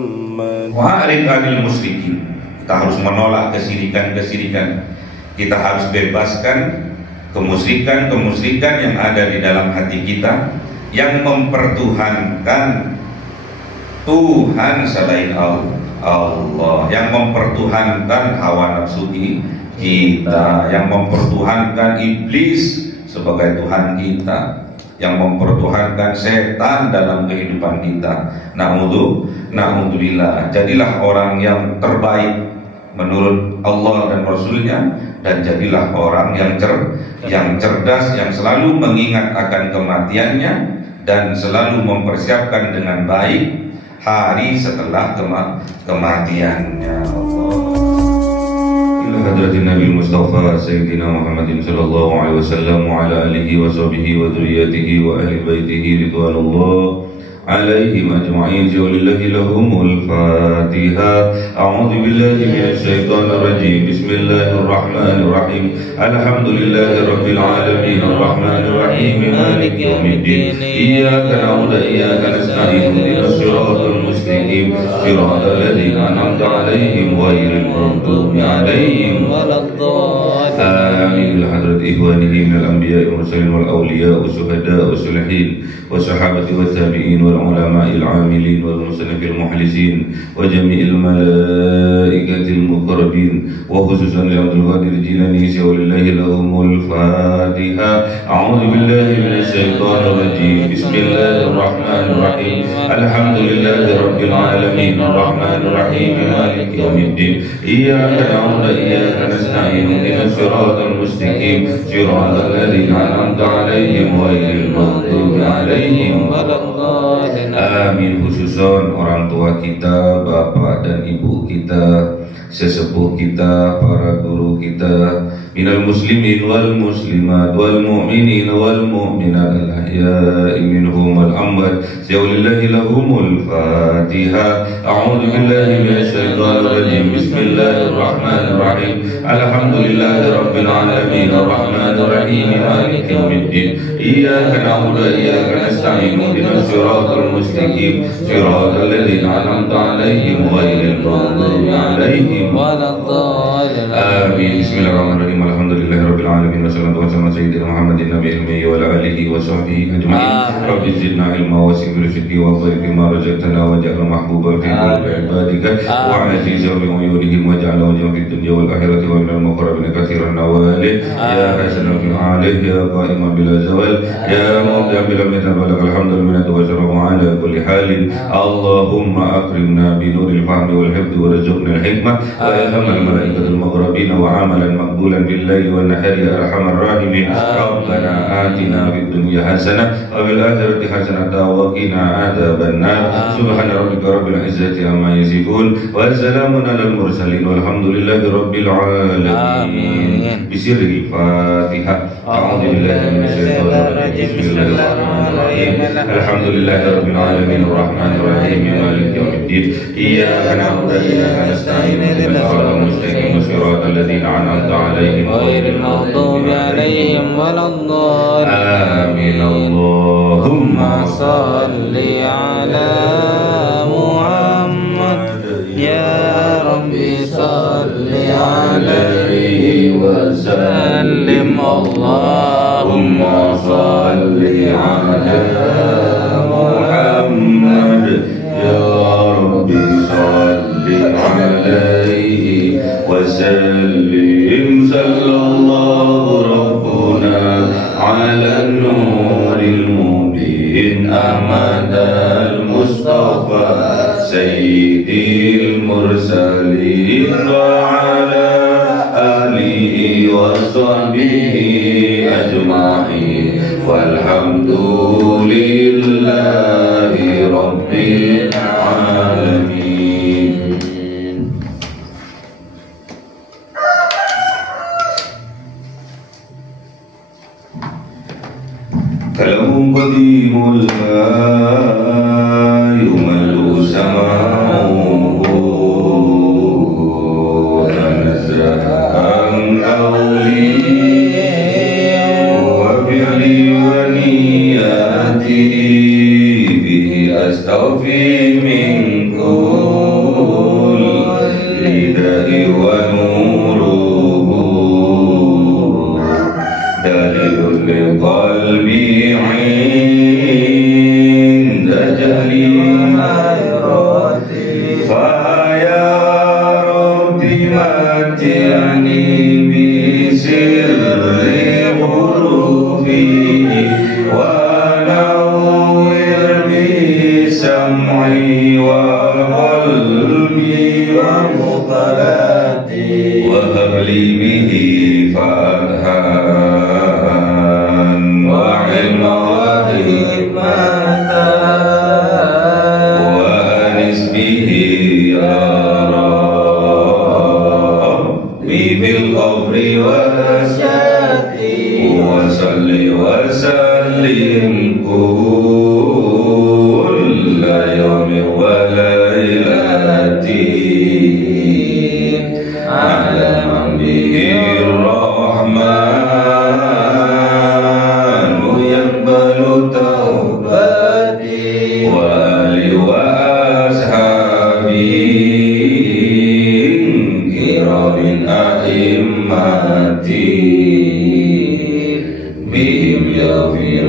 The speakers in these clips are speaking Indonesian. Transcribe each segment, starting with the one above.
محمد. Wa'arid 'anil musyrikin. Kita harus menolak kesyirikan-kesyirikan. Kita harus bebaskan kemusyrikan-kemusyrikan yang ada di dalam hati kita, yang mempertuhankan Tuhan selain Allah, yang mempertuhankan hawa nafsu kita, yang mempertuhankan iblis sebagai Tuhan kita, yang mempertuhankan setan dalam kehidupan kita. Na'udzubillah. Jadilah orang yang terbaik menurut Allah dan Rasulnya, dan jadilah orang yang cerdas, yang selalu mengingat akan kematiannya dan selalu mempersiapkan dengan baik hari setelah kematiannya. Ila hadratin Nabi Mustafa Sayyidina Muhammadin sallallahu alaihi wasallam wa ala alihi wa sahbihi wa dzurriyyatihi wa ahli baitihi ridwanullah عليهم أجمعين. ولله لهم الفاتحة. أعوذ بالله من الشيطان الرجيم. بسم الله الرحمن الرحيم. الحمد لله رب العالمين الرحمن الرحيم مالك يوم الدين. إياك نعبد وإياك نستعين اهدنا الصراط المستقيم صراط الذين أنعمت عليهم غير المغضوب عليهم ولا الضالين. آمين. لحضرة إخوانه من الأنبياء والمرسلين والأولياء والشهداء والصالحين والصحابة والتابعين والعلماء العاملين والمصنف المخلصين وجميع الملائكة المقربين، وخصوصا لعبد القادر الجيلاني. ولله لهم الفاتحة. أعوذ بالله من الشيطان الرجيم. بسم الله الرحمن الرحيم. الحمد لله رب العالمين الرحمن الرحيم مالك يوم الدين. إياك نعبد وإياك نستعين اهدنا الصراط المستقيم صراط الذين أنعمت عليهم غير المغضوب عليهم ولا الضالين. Amin. Khususon orang tua kita, bapak dan ibu kita, sesepuh kita, para guru kita, minal muslimin wal muslimat wal mu'minin wal mu'minat al ahya'i minhum wal amwat. Walillahi lahumul fatihah. A'udzu billahi minasy syaithanir rajim. Bismillahir rahmanir rahim. Alhamdulillahi rabbil alamin arrahmanir rahim maliki yaumiddin. Iyyaka na'budu wa iyyaka nasta'in ihdinas siratal mustaqim siratal ladzina an'amta 'alaihim ghairil maghdubi 'alaihim waladdallin. Amin. Bismillahirrahmanirrahim. Alhamdulillahi rabbil alamin wassalatu wassalamu ala sayyidina Muhammadin nabiyil ummi wa ala alihi wa sahbihi ajma'in. Rabbi zidna ilma wa sibir syiddi wa barik bima razaqtana wa ja'alna mahbuban fi qulubi ibadika wa aziza bi uyunihim wa ja'alna wajhan fid dunya wal akhirati wa minal muqarrabin katsiran nawali ya hasanan fil alih ya qa'iman bila zawal ya mawdi'an bila mithal balagh alhamdulillah wa syarafu ala kulli halin. Allahumma akrimna bi nuril fahmi wal hifdhi wa rizqna al hikmah wa ilhamal malaikatul muqarrabin wa amalan maqbulan bil laili wan nahari ya arhamar rahimin. Rabbana atina fid dunya hasanah wa fil akhirati hasanah wa qina adzaban nar. Subhana rabbika rabbil izzati amma yasifun wa salamun alal mursalin walhamdulillahi rabbil alamin. Bismillahil Fatihah. A'udzu billahi minasy syaithanir rajim. Bismillahirrahmanirrahim. Alhamdulillahi rabbil alamin arrahmanir rahim maliki yaumiddin. Iyyaka na'budu wa iyyaka nasta'in ihdinas siratal mustaqim siratal ladzina an'amta 'alaihim ghairil maghdubi 'alaihim waladdallin. Amin. Allahumma shalli 'ala Muhammad ya rabbi shalli 'alaihi wa sallim. Allahumma shalli 'ala Muhammad ya rabbi shalli 'alaihi wa sallim. Sallallahu rabbuna 'ala nuril mubin amadal mustafa sayyidil mursalin wa 'ala alihi wa sahbihi ajma'in walhamdulillahi rabbil alamin. Kalamu qadimul yumallu sama'u tanazzahan qawli wa fi'li wa niyati bihi astaghfir قلبي ومقلتي وهب لي به فتحا وعلما وحكمة وأنس به يا ربي بالغفر والشهد وصل وسلم كل يوم وليلة على من به الرحمن يقبل توبتي وآل وأصحابي كرام أئمتي بهم يغفر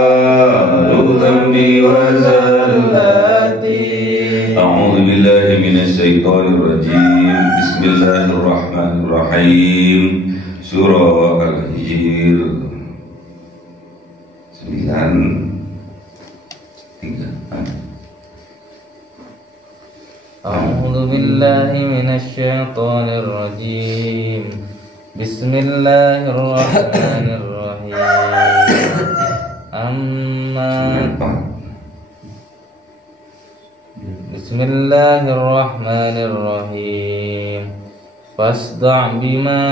الغفار ذنبي وزلتي. أعوذ بالله من الشيطان الرجيم. بسم الله الرحمن الرحيم. Surah Al-Hijr 9:3. أعوذ بالله من الشيطان الرجيم. بسم الله الرحمن الرحيم. بسم الله الرحمن الرحيم. فاصدع بما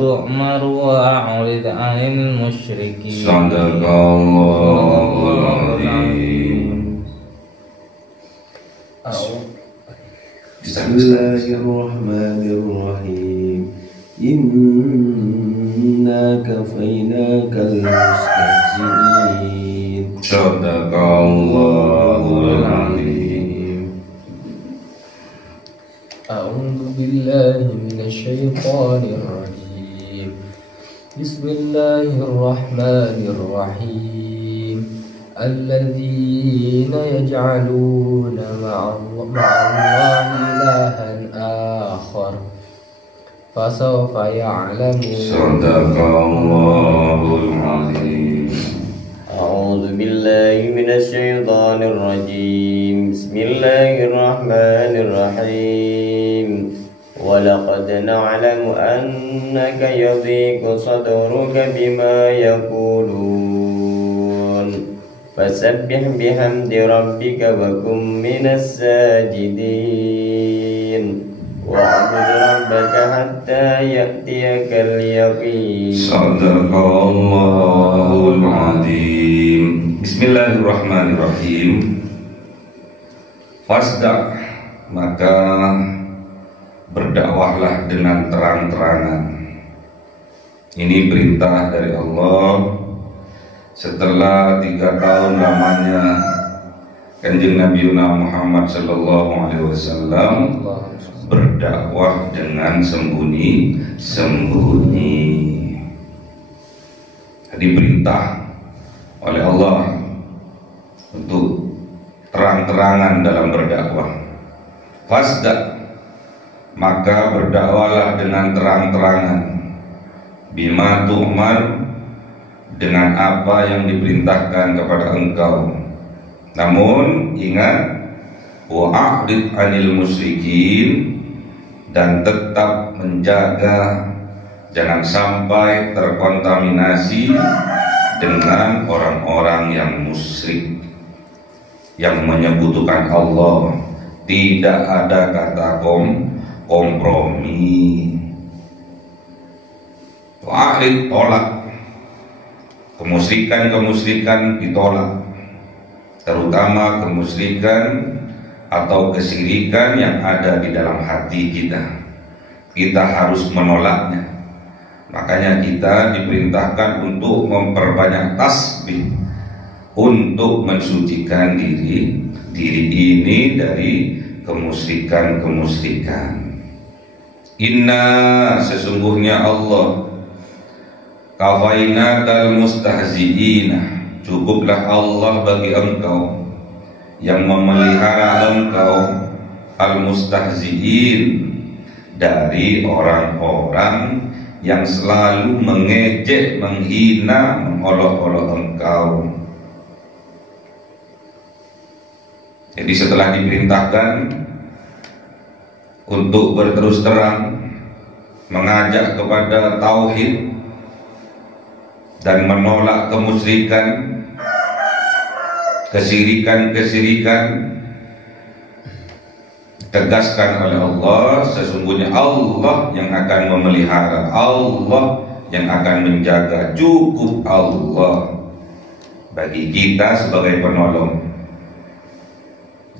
تؤمر وأعرض عن المشركين. صدق الله العظيم. بسم الله الرحمن الرحيم. إنا كفيناك المستهزئين. صدق الله العظيم. أعوذ بالله من الشيطان الرجيم. بسم الله الرحمن الرحيم. الذين يجعلون مع الله إلها آخر فسوف يعلمون. صدق الله العظيم. أعوذ بالله من الشيطان الرجيم. بسم الله الرحمن الرحيم. ولقد نعلم أنك يضيق صدرك بما يقولون فسبح بحمد ربك وكن من الساجدين واعبد ربك حتى يأتيك اليقين. صدق الله العظيم. Bismillahirrahmanirrahim. Fasda', maka berdakwahlah dengan terang-terangan. Ini perintah dari Allah. Setelah 3 tahun lamanya Kanjeng Nabi Muhammad sallallahu alaihi wasallam berdakwah dengan sembunyi-sembunyi. Diperintah oleh Allah untuk terang-terangan dalam berdakwah. Fasda', maka berdakwahlah dengan terang-terangan. Bima tu'mar, dengan apa yang diperintahkan kepada engkau. Namun ingat, wa'rid 'anil musyrikin, dan tetap menjaga jangan sampai terkontaminasi dengan orang-orang yang musyrik, yang menyekutukan Allah. Tidak ada kata kompromi. Wa'rid, tolak kemusyrikan ditolak, terutama kemusyrikan atau kesyirikan yang ada di dalam hati kita. Kita harus menolaknya. Makanya kita diperintahkan untuk memperbanyak tasbih, untuk mensucikan diri ini dari kemusyrikan. Inna, sesungguhnya Allah, kafainakal mustahzi'ina, cukuplah Allah bagi engkau yang memelihara engkau al-mustahzi'in, dari orang-orang yang selalu mengejek, menghina, mengolok-olok engkau. Jadi setelah diperintahkan untuk berterus terang mengajak kepada tauhid dan menolak kemusyrikan, kesirikan, tegaskan oleh Allah, sesungguhnya Allah yang akan memelihara, Allah yang akan menjaga, cukup Allah bagi kita sebagai penolong.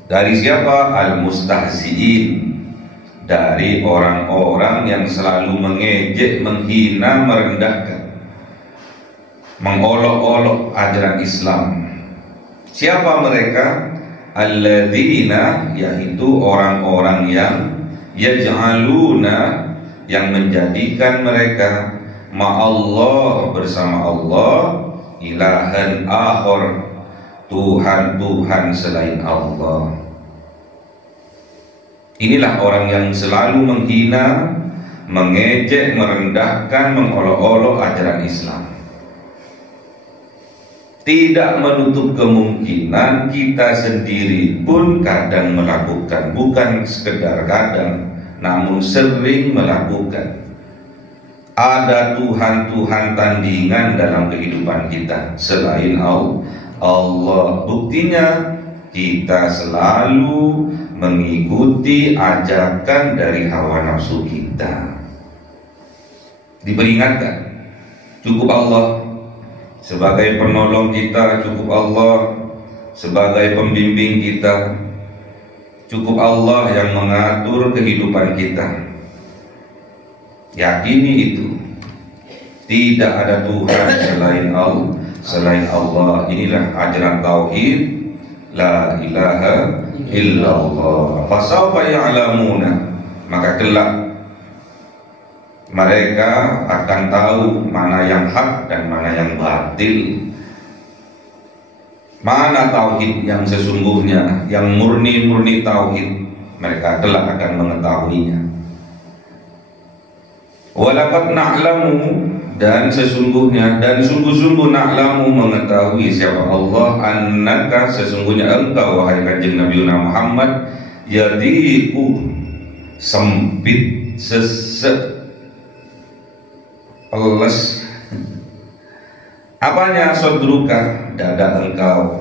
Dari siapa? Al-mustahzi'in, dari orang-orang yang selalu mengejek, menghina, merendahkan, mengolok-olok ajaran Islam. Siapa mereka? Alladzina, yaitu orang-orang yang yaj'aluna, yang menjadikan mereka ma'allah, bersama Allah, ilahan akhar, Tuhan-Tuhan selain Allah. Inilah orang yang selalu menghina, mengejek, merendahkan, mengolok-olok ajaran Islam. Tidak menutup kemungkinan kita sendiri pun kadang melakukan, bukan sekedar kadang, namun sering melakukan. Ada Tuhan-Tuhan tandingan dalam kehidupan kita selain Allah. Buktinya kita selalu mengikuti ajakan dari hawa nafsu kita. Diperingatkan, cukup Allah sebagai penolong kita, cukup Allah sebagai pembimbing kita, cukup Allah yang mengatur kehidupan kita. Yakini itu, tidak ada Tuhan selain Allah. Inilah ajaran tauhid, la ilaha illallah. Fasawfa ya'lamuna, maka kelak mereka akan tahu mana yang hak dan mana yang batil, mana tauhid yang sesungguhnya, yang murni tauhid. Mereka kelak akan mengetahuinya. Walaqad na'lamu, dan sesungguhnya dan sungguh-sungguh na'lamu, mengetahui siapa Allah, annaka, sesungguhnya engkau wahai kanjeng Nabi Muhammad, yadiku, sempit, sesek, peles, apanya, sodruka, dada engkau,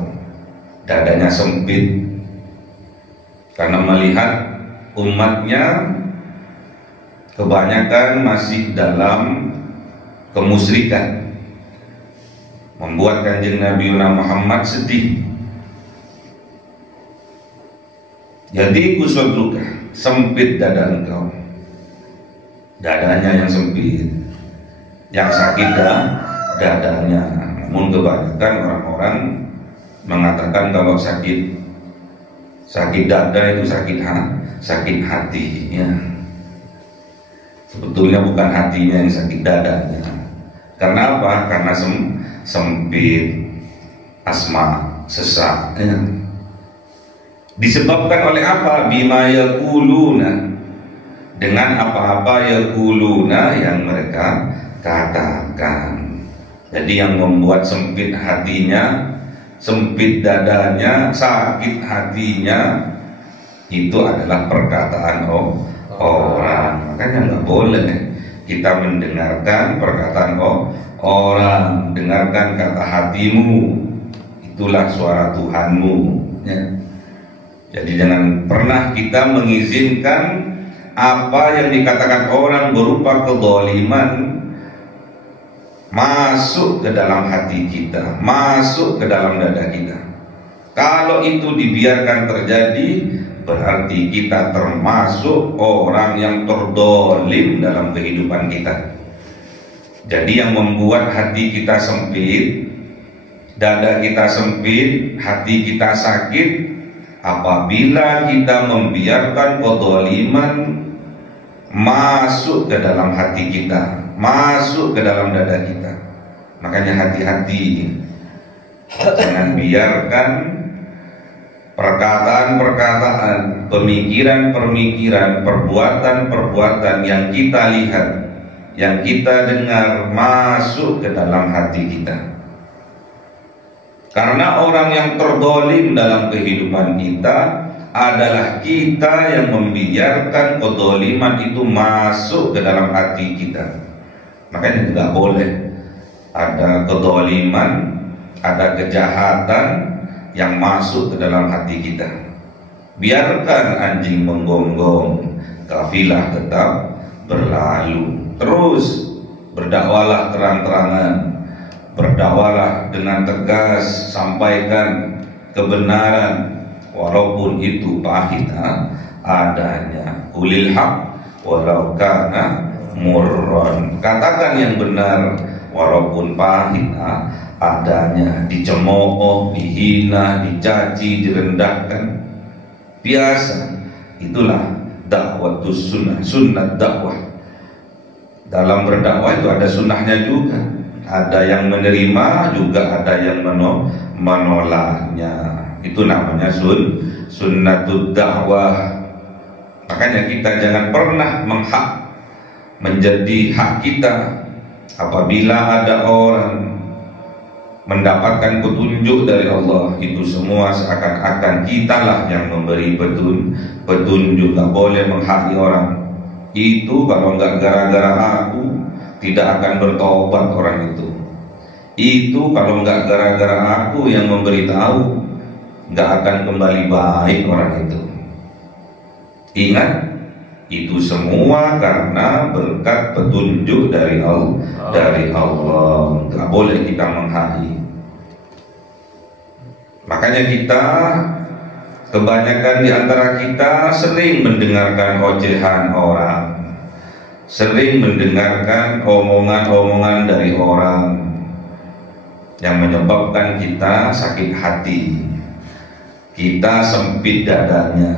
dadanya sempit, karena melihat umatnya kebanyakan masih dalam kemusyrikan, membuat kanjeng Nabi Muhammad sedih. Jadi kusodruka, sempit dada engkau, dadanya yang sempit, yang sakit dadanya. Namun kebanyakan orang-orang mengatakan kalau sakit dada itu sakit hati, ya. Sebetulnya bukan hatinya yang sakit dadanya. Karena apa? Karena sempit, asma, sesak, ya. Disebabkan oleh apa? Bima yaquluna, dengan apa-apa yaquluna yang mereka katakan. Jadi yang membuat sempit hatinya, sempit dadanya, sakit hatinya, itu adalah perkataan orang. Makanya nggak boleh kita mendengarkan perkataan orang. Dengarkan kata hatimu, itulah suara Tuhanmu, ya. Jadi jangan pernah kita mengizinkan apa yang dikatakan orang berupa kezaliman masuk ke dalam hati kita, masuk ke dalam dada kita. Kalau itu dibiarkan terjadi, berarti kita termasuk orang yang terdolim dalam kehidupan kita. Jadi yang membuat hati kita sempit, dada kita sempit, hati kita sakit, apabila kita membiarkan kezaliman masuk ke dalam hati kita, masuk ke dalam dada kita. Makanya hati-hati, jangan biarkan perkataan-perkataan, pemikiran-pemikiran, perbuatan-perbuatan yang kita lihat, yang kita dengar masuk ke dalam hati kita. Karena orang yang terdolim dalam kehidupan kita adalah kita yang membiarkan kedoliman itu masuk ke dalam hati kita. Makanya tidak boleh ada kedoliman, ada kejahatan yang masuk ke dalam hati kita. Biarkan anjing menggonggong, kafilah tetap berlalu. Terus berdakwalah terang-terangan, berdakwalah dengan tegas, sampaikan kebenaran walaupun itu pahit adanya. Qulil haq walau kana murran. Katakan yang benar walaupun pahit adanya, dicemooh, dihina, dicaci, direndahkan. Biasa. Itulah dakwatus sunnah, sunnah dakwah. Dalam berdakwah itu ada sunnahnya juga. Ada yang menerima, juga ada yang menolaknya. Itu namanya sunnatud dakwah. Makanya kita jangan pernah menjadi hak kita apabila ada orang mendapatkan petunjuk dari Allah, itu semua seakan-akan kitalah yang memberi petunjuk. Gak boleh menghakimi orang. Itu kalau nggak gara-gara aku tidak akan bertobat orang itu. Itu kalau nggak gara-gara aku yang memberitahu nggak akan kembali baik orang itu. Ingat, itu semua karena berkat petunjuk dari Allah. Nggak boleh kita menghakimi. Makanya kita, kebanyakan di antara kita sering mendengarkan ocehan orang, sering mendengarkan omongan-omongan dari orang yang menyebabkan kita sakit hati, kita sempit dadanya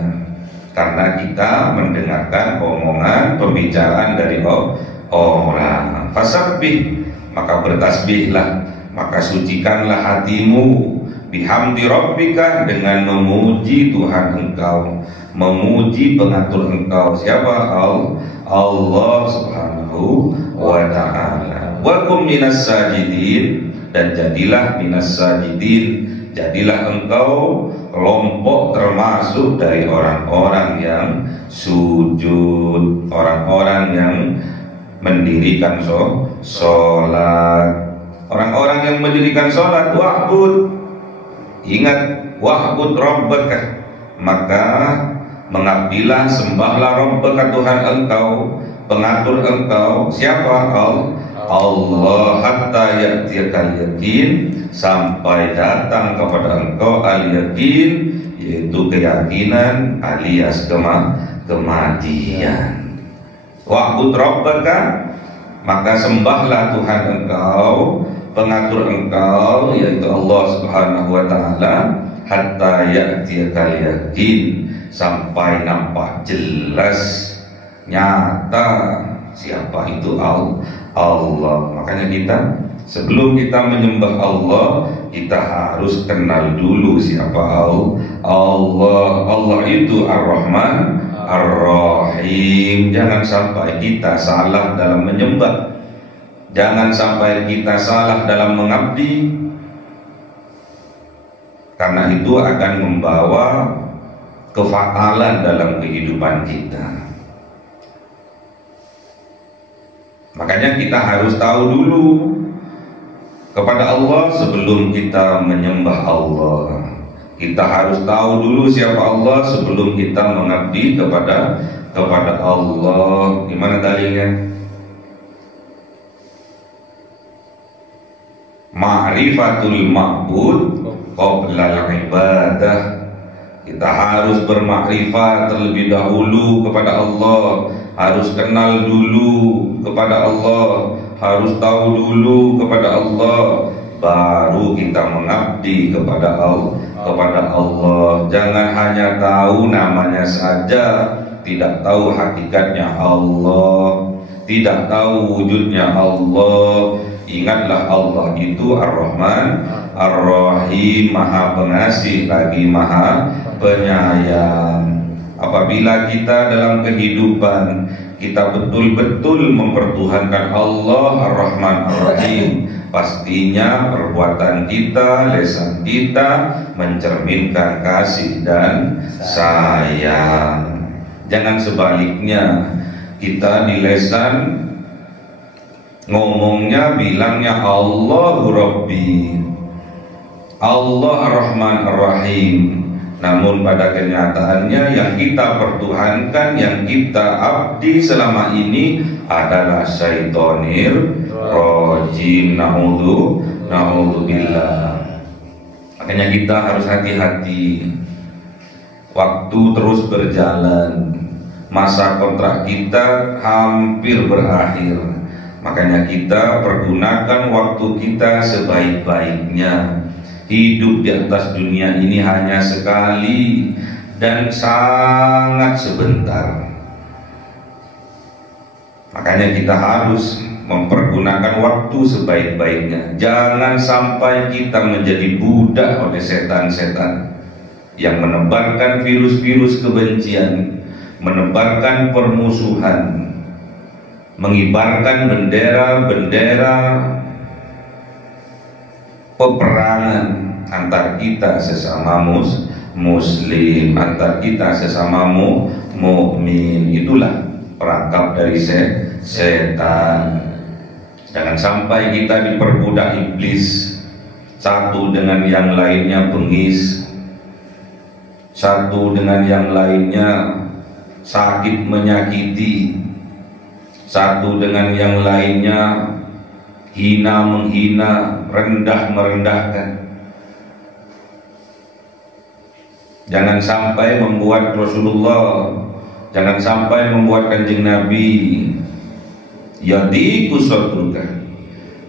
karena kita mendengarkan omongan pembicaraan dari orang. Fasabbih, maka bertasbihlah, maka sucikanlah hatimu bihamdi rabbika, dengan memuji Tuhan engkau, memuji pengatur engkau. Siapa? Allah subhanahu wa ta'ala. Wa kum minas sajidin, dan jadilah minas sajidin, jadilah engkau kelompok termasuk dari orang-orang yang sujud, orang-orang yang mendirikan sholat. Orang-orang yang mendirikan sholat, wa'bud, ingat, wa'bud rabbaka, maka mengabdilah, sembahlah rabbaka, Tuhan engkau, pengatur engkau. Siapa? Allah, hatta ya'tiyakal yakin, sampai datang kepada engkau al-yakin, yaitu keyakinan alias kematian. Wa'bud rabbaka, maka sembahlah Tuhan engkau, pengatur engkau, yaitu Allah subhanahu wa ta'ala, hatta ya'tiyakal yakin, sampai nampak jelas, nyata siapa itu Allah. Makanya kita, sebelum kita menyembah Allah, kita harus kenal dulu siapa Allah. Allah itu Ar-Rahman Ar-Rahim. Jangan sampai kita salah dalam menyembah, jangan sampai kita salah dalam mengabdi, karena itu akan membawa kefatalan dalam kehidupan kita. Makanya kita harus tahu dulu kepada Allah sebelum kita menyembah Allah. Kita harus tahu dulu siapa Allah sebelum kita mengabdi kepada Allah. Gimana dalilnya? Ma'rifatul ma'bud qabla al-ibadah. Kita harus bermakrifat terlebih dahulu kepada Allah, harus kenal dulu kepada Allah, harus tahu dulu kepada Allah, baru kita mengabdi kepada Allah. Jangan hanya tahu namanya saja, tidak tahu hakikatnya Allah, tidak tahu wujudnya Allah. Ingatlah, Allah itu Ar-Rahman Ar-Rahim, Maha Pengasih lagi Maha Penyayang. Apabila kita dalam kehidupan kita betul-betul mempertuhankan Allah Ar-Rahman Ar-Rahim, pastinya perbuatan kita, lisan kita mencerminkan kasih dan sayang. Jangan sebaliknya, kita di lisan ngomongnya bilangnya Allahu Rabbi, Allah Ar-Rahman Ar-Rahim, namun pada kenyataannya yang kita pertuhankan, yang kita abdi selama ini adalah syaitonir rajim. Na'udzubillah. Makanya kita harus hati-hati. Waktu terus berjalan, masa kontrak kita hampir berakhir. Makanya kita pergunakan waktu kita sebaik-baiknya. Hidup di atas dunia ini hanya sekali dan sangat sebentar. Makanya kita harus mempergunakan waktu sebaik-baiknya. Jangan sampai kita menjadi budak oleh setan-setan yang menebarkan virus-virus kebencian, menebarkan permusuhan, mengibarkan bendera-bendera peperangan antar kita sesama muslim, antar kita sesama mukmin. Itulah perangkap dari setan. Jangan sampai kita diperbudak iblis, satu dengan yang lainnya bengis, satu dengan yang lainnya sakit menyakiti, satu dengan yang lainnya hina menghina, rendah merendahkan. Jangan sampai membuat Rasulullah, jangan sampai membuat Kanjeng Nabi yadiku sadruka,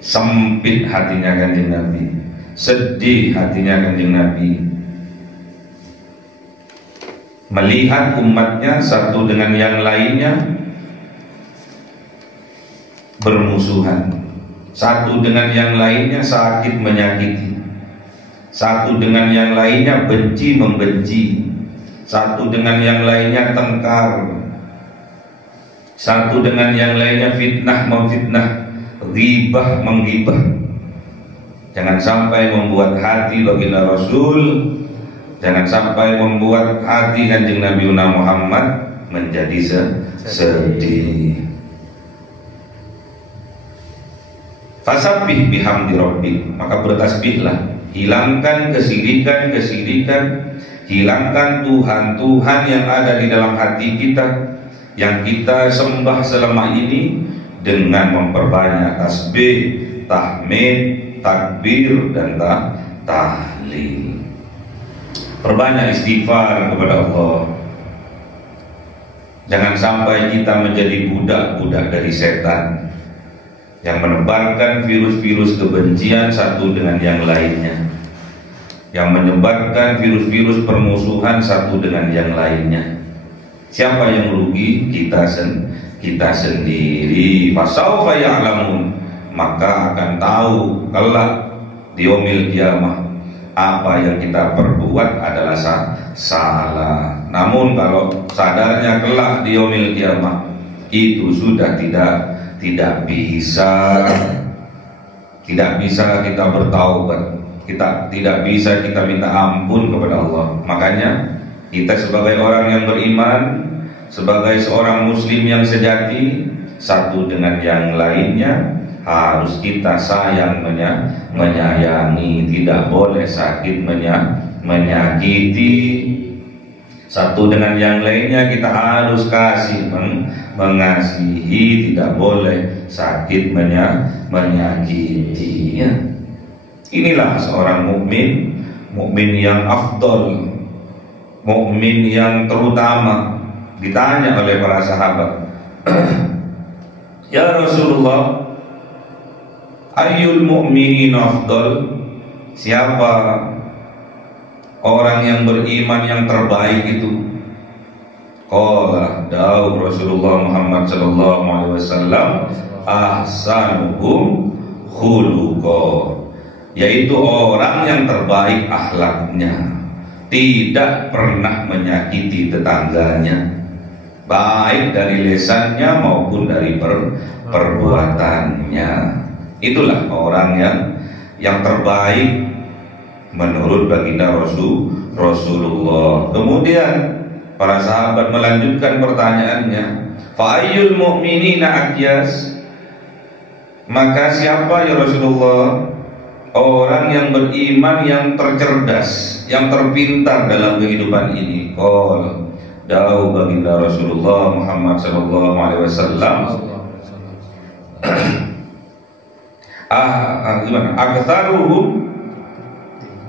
sempit hatinya Kanjeng Nabi, sedih hatinya Kanjeng Nabi melihat umatnya satu dengan yang lainnya bermusuhan, satu dengan yang lainnya sakit menyakiti, satu dengan yang lainnya benci membenci, satu dengan yang lainnya tengkar, satu dengan yang lainnya fitnah memfitnah, ghibah menggibah. Jangan sampai membuat hati baginda Rasul, jangan sampai membuat hati Kanjeng Nabi Muhammad menjadi sedih. Fasabbih bihamdi rabbik, maka bertasbihlah, hilangkan kesirikan-kesirikan, hilangkan Tuhan-Tuhan yang ada di dalam hati kita, yang kita sembah selama ini, dengan memperbanyak tasbih, tahmid, takbir, dan tahlil. Perbanyak istighfar kepada Allah. Jangan sampai kita menjadi budak-budak dari setan yang menebarkan virus-virus kebencian satu dengan yang lainnya, yang menyebarkan virus-virus permusuhan satu dengan yang lainnya. Siapa yang rugi? Kita sendiri. Fasaufa ya'lamun, maka akan tahu kelak di yaumil qiyamah apa yang kita perbuat adalah salah. Namun kalau sadarnya kelak di yaumil qiyamah itu sudah tidak bisa kita bertaubat, tidak bisa kita minta ampun kepada Allah. Makanya kita sebagai orang yang beriman, sebagai seorang muslim yang sejati, satu dengan yang lainnya harus kita sayang menyayangi, tidak boleh sakit menyakiti. Satu dengan yang lainnya kita harus kasih mengasihi, tidak boleh sakit menyakiti. Inilah seorang mukmin yang afdol, mukmin yang terutama. Ditanya oleh para sahabat, ya Rasulullah, ayyul mu'minin afdal, siapa orang yang beriman yang terbaik itu? Qala, dawuh Rasulullah Muhammad sallallahu alaihi wasallam, ahsanuhum khuluqa, yaitu orang yang terbaik akhlaknya, tidak pernah menyakiti tetangganya. baik dari lisannya maupun dari perbuatannya. Itulah orang yang terbaik menurut baginda Rasulullah. Kemudian para sahabat melanjutkan pertanyaannya, fa ayyul mu'minina aqyas? Maka siapa ya Rasulullah orang yang beriman yang tercerdas, yang terpintar dalam kehidupan ini? Qol, dawuh baginda Rasulullah Muhammad sallallahu alaihi wasallam, gimana? Aktsaruhum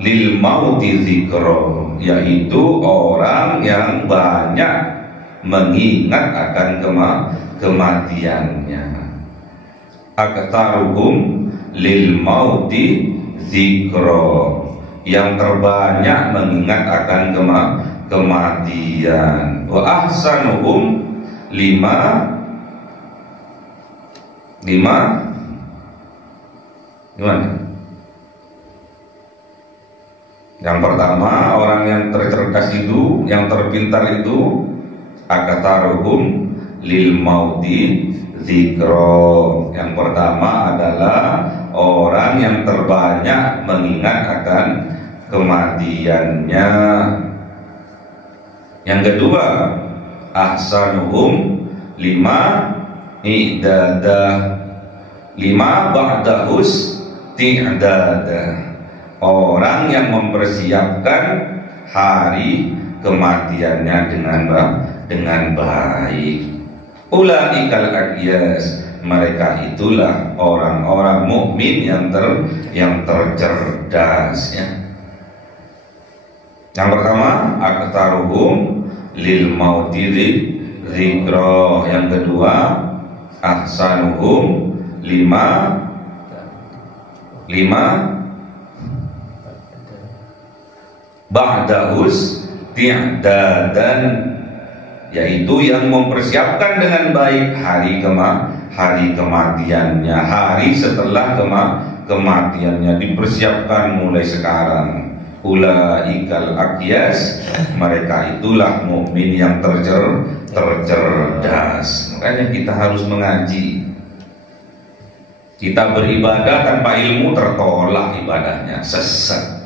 lil mauti dzikra, yaitu orang yang banyak mengingat akan kematiannya. Aktsaruhum lil mauti dzikra, yang terbanyak mengingat akan kematian. Wa ahsanuhum lima gimana? Yang pertama, orang yang tercerdas itu, yang terpintar itu, aktsaruhum lil mauti dzikra. Yang pertama adalah orang yang terbanyak mengingat akan kematiannya. Yang kedua, ahsanuhum lima ba'dahus ti'dada, orang yang mempersiapkan hari kematiannya dengan baik. Ulaikal aqyas, mereka itulah orang-orang mukmin yang tercerdas ya. Yang pertama, aktsaruhum lil mauti dzikra. Yang kedua, ahsanuhum lima ba'dahus ti'dadan, yaitu yang mempersiapkan dengan baik hari kematiannya, hari setelah kematiannya dipersiapkan mulai sekarang. Ulaikal aqyas, mereka itulah mukmin yang tercerdas. Makanya kita harus mengaji. Kita beribadah tanpa ilmu tertolak ibadahnya, sesat.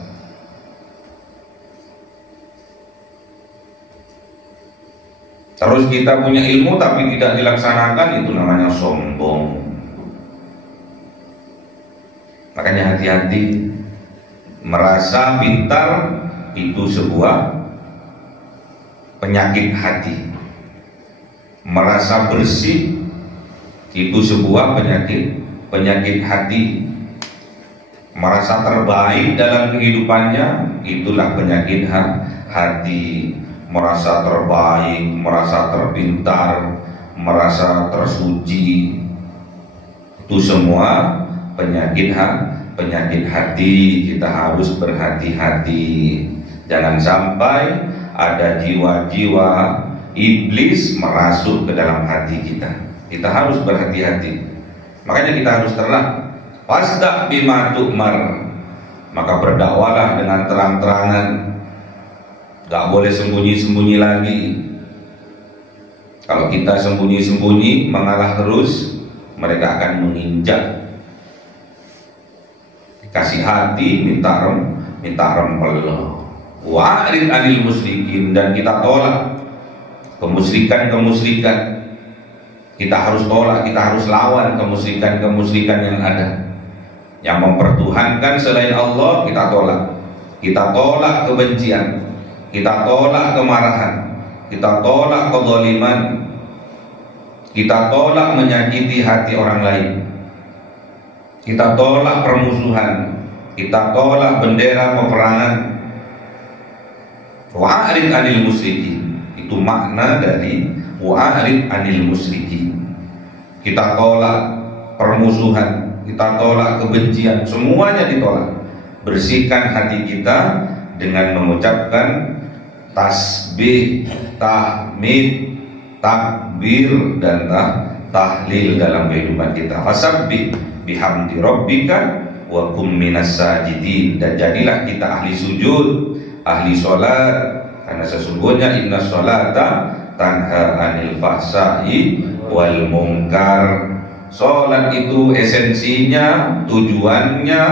Terus kita punya ilmu tapi tidak dilaksanakan, itu namanya sombong. Makanya hati-hati, merasa pintar itu sebuah penyakit hati. Merasa bersih itu sebuah penyakit hati. Merasa terbaik dalam kehidupannya, itulah penyakit hati. Merasa terbaik, merasa terpintar, merasa tersuci, itu semua penyakit hati. Kita harus berhati-hati, jangan sampai ada jiwa-jiwa iblis merasuk ke dalam hati kita. Kita harus berhati-hati. Makanya kita harus terang, fasda bima tu'mar, maka berdakwalah dengan terang-terangan. Gak boleh sembunyi-sembunyi lagi. Kalau kita sembunyi-sembunyi, mengalah terus, mereka akan menginjak. Dikasih hati, minta rempel. Wa'rid anil musyrikin, dan kita tolak kemusyrikan. Kita harus tolak, kita harus lawan kemusyrikan yang ada. Yang mempertuhankan selain Allah, kita tolak. Kita tolak kebencian, kita tolak kemarahan, kita tolak kezaliman, kita tolak menyakiti hati orang lain, kita tolak permusuhan, kita tolak bendera peperangan. Wa'rid anil musyrikin, itu makna dari wa'rid anil musyrikin. Kita tolak permusuhan, kita tolak kebencian, semuanya ditolak. Bersihkan hati kita dengan mengucapkan tasbih, tahmid, takbir, dan tahlil dalam kehidupan kita. Fasabbih bihamdi rabbika wa kum minas sajidin, dan jadilah kita ahli sujud, ahli sholat, karena sesungguhnya inna sholata tanha 'anil fahsya'i wal munkar. Salat itu esensinya, tujuannya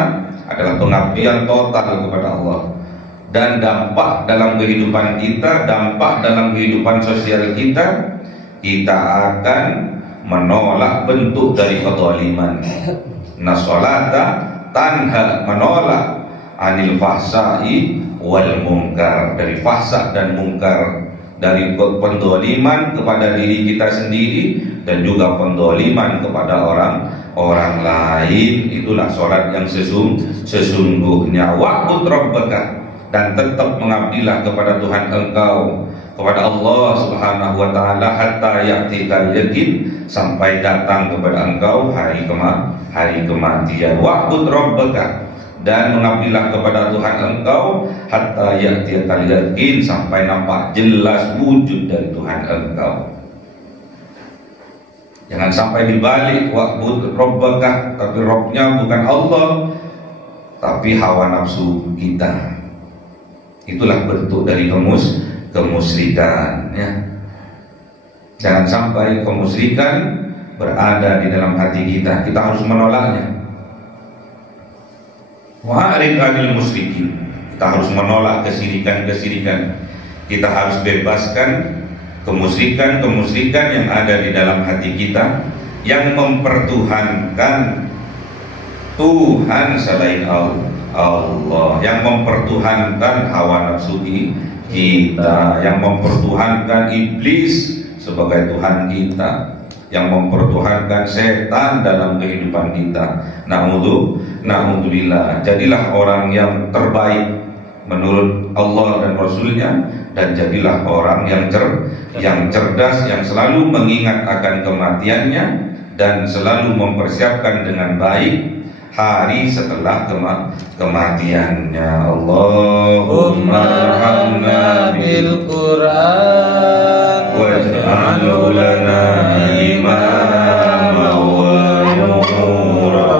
adalah pengabdian total kepada Allah, dan dampak dalam kehidupan kita, dampak dalam kehidupan sosial kita, kita akan menolak bentuk dari kezaliman. Nah, salata tanha, menolak 'anil fahsya'i wal munkar, dari fahsya dan munkar, dari pendoliman kepada diri kita sendiri dan juga pendoliman kepada orang lain. Itulah sholat yang sesungguhnya. Wa'bud rabbaka, dan tetap mengabdilah kepada Tuhan engkau, kepada Allah Subhanahu wa taala, hatta ya'tikal yaqin, sampai datang kepada engkau hari kematian. Wa'bud rabbaka, dan mengabdilah kepada Tuhan engkau hatta ya'tikal yaqin, sampai nampak jelas wujud dari Tuhan engkau. Jangan sampai dibalik, wa'bud rabbaka, tapi Rabbnya bukan Allah, tapi hawa nafsu kita. Itulah bentuk dari kemusyrikan, ya. Jangan sampai kemusyrikan berada di dalam hati kita. Kita harus menolaknya. Wa'arid 'anil musyrikin, kita harus menolak kesyirikan. Kita harus bebaskan kemusyrikan yang ada di dalam hati kita, yang mempertuhankan Tuhan selain Allah, yang mempertuhankan hawa nafsu kita, yang mempertuhankan iblis sebagai Tuhan kita, yang mempertuhankan setan dalam kehidupan kita. Na'udzubillah. Jadilah orang yang terbaik menurut Allah dan Rasulnya, dan jadilah orang yang cerdas, yang selalu mengingat akan kematiannya dan selalu mempersiapkan dengan baik hari setelah kematiannya. Allahumma arhamna bil Qur'an waj'alhu lana imama wa nura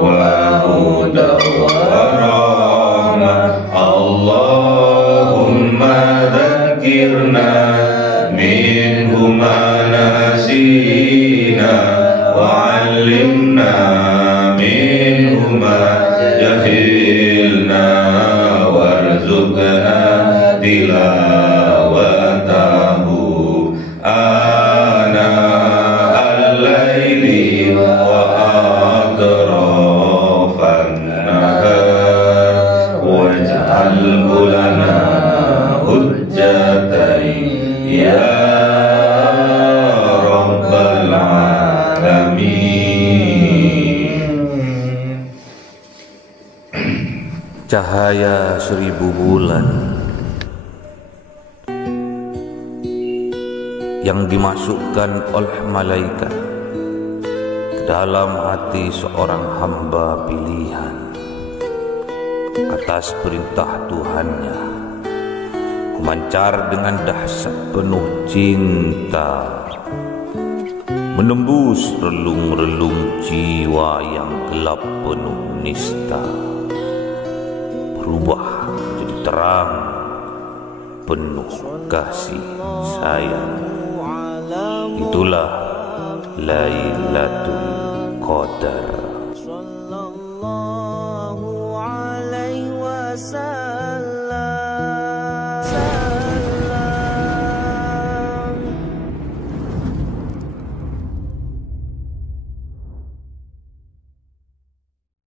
wa huda wa rahmah. Allahumma dzakirna minhu ma nasina wa 'allimna minhu ma jahilna warzuqna tilawatahu ana al-laili wa atrafan nahar waj'alhu lana hujjatan ya rabbal alamin. Cahaya 1000 bulan yang dimasukkan oleh malaikat ke dalam hati seorang hamba pilihan atas perintah Tuhannya, memancar dengan dahsyat penuh cinta, menembus relung-relung jiwa yang gelap penuh nista, berubah menjadi terang penuh kasih sayang. Itulah Lailatul Qadar.